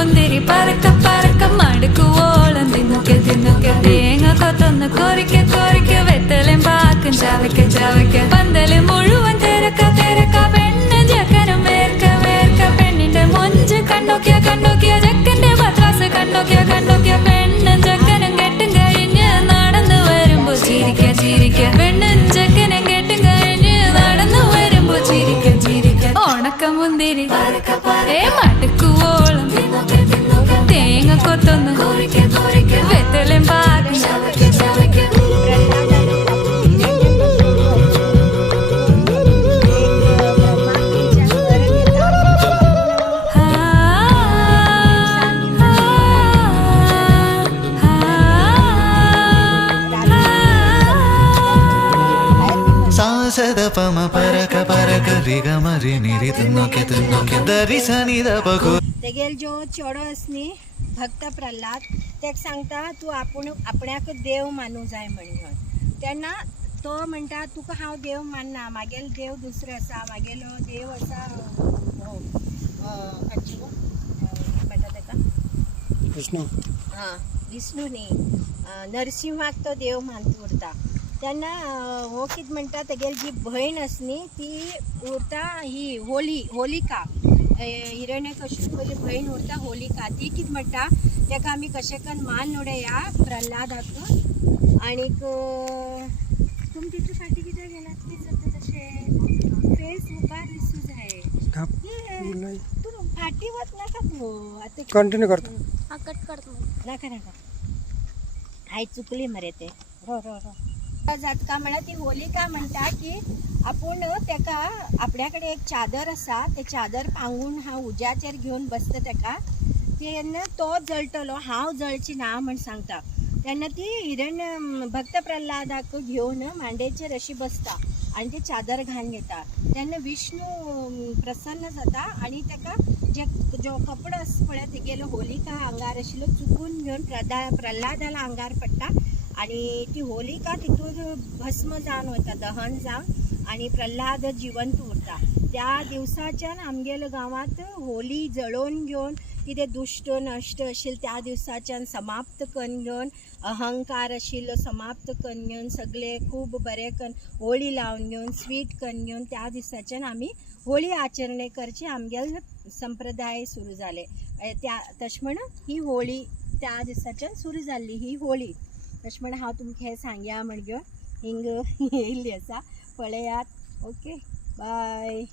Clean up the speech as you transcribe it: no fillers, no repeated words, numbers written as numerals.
മുന്തിരി പറക്ക പറക്ക മടുക്കുവോളം തിന്നുക്കെ തിന്നുക്കെ തേങ്ങ കൊത്തൊന്ന് കൊറിക്ക കൊറിക്ക വെത്തലും പാക്കും ചവയ്ക്ക ചവയ്ക്ക പന്തല് മുഴുവൻ തിരക്ക തിരക്ക പെണ്ണ് ജക്കനും വേർക്ക വേർക്ക പെണ്ണിന്റെ മൊഞ്ച് കണ്ണോക്കിയ കണ്ണോക്കിയ ജക്കന്റെ പത്രാസ് കണ്ണോക്കിയ കണ്ണോക്കിയ പെണ്ണും ജക്കനും കെട്ടും കഴിഞ്ഞ് നടന്നു വരുമ്പോ ചിരിക്ക ചിരിക്ക പെണ്ണും ജക്കനും കെട്ടും കഴിഞ്ഞ് നടന്നു വരുമ്പോ ചിരിക്ക ചിരിക്ക ഉണക്ക മുന്തിരി മടുക്കുവോളം തേങ്ങ കൊത്തൊന്ന് വെത്തലും പാക്കും పమ పరక పరక రిగమరి నిరి तुन्नोके तुन्नोके दरी सनी दबगो तेगेल जो चेडो असनी भक्त प्रल्हाद तेक सांगता तूं आपणाक देव मानू जाय म्हणून तेन्ना तो म्हणटा तुका हांव देव मानना मागेलो देव दुसरो आसा मागेलो देव आसा म्हणटा ताका विष्णू विष्णू न्ही नरसिंहाक तो देव मानता उरता तेन्ना हो कितें म्हणटा तेगेली जी भयण आसनी ती उरता ही होलिका हिरण्यकशिपूची भयण उरता होलिका ती कितें म्हणटा तेका आमी कशें करून मान उडया प्रल्हादाक आनीक तुमी तितले फाटीं कित्याक गेलात ती जाता तशें फेसबुकार दिसूं जाय तूं फाटीं वच नाका तूं आतां कंटिन्यू करतो कट करता नाका नाका हाय चुकली मरे ते रो रो रो जातका म्हळ्यार ती होलिका म्हणटा की आपूण तेका आपल्या कडेन एक चादर आसा ते चादर पांगून हांव उज्याचेर घेवन बसता तेका तेन्ना तो जळटलो हांव जळची ना म्हण सांगता तेन्ना ती हिरण्य भक्त प्रल्हादाक घेवन मांडेचेर अशी बसता आनी ती चादर घालून घेता तेन्ना विष्णू प्रसन्न जाता आनी तेका जो कपडो आसा पळय तेगेलो होलिका आंगार आशिल्लो चुकून घेवन प्रल्हादाला आंगार पडटा आणि ती होलिका तितून भस्म जावन वता दहन जावन आणि प्रल्हाद जिवंत उरता त्या दिवसाच्यान आमगेल्या गांवांत होली जळोवन घेवन कितें दुश्ट नश्ट आशिल्लें त्या दिवसाच्यान समाप्त करून घेवन अहंकार आशिल्लो समाप्त करून घेवन सगळे खूब बरें करून होळी लावन घेवन स्वीट करून घेवन त्या दिसाच्यान आमी होळी आचरणे करची आमगेले संप्रदाय सुरू जाले त्या तशें म्हण ही होळी त्या दिसाच्यान सुरू जाल्ली ही होळी तशें म्हण हांव तुमकां हें सांगया म्हण घेवन हिंग येयल्ली आसा पळयात ओके बाय.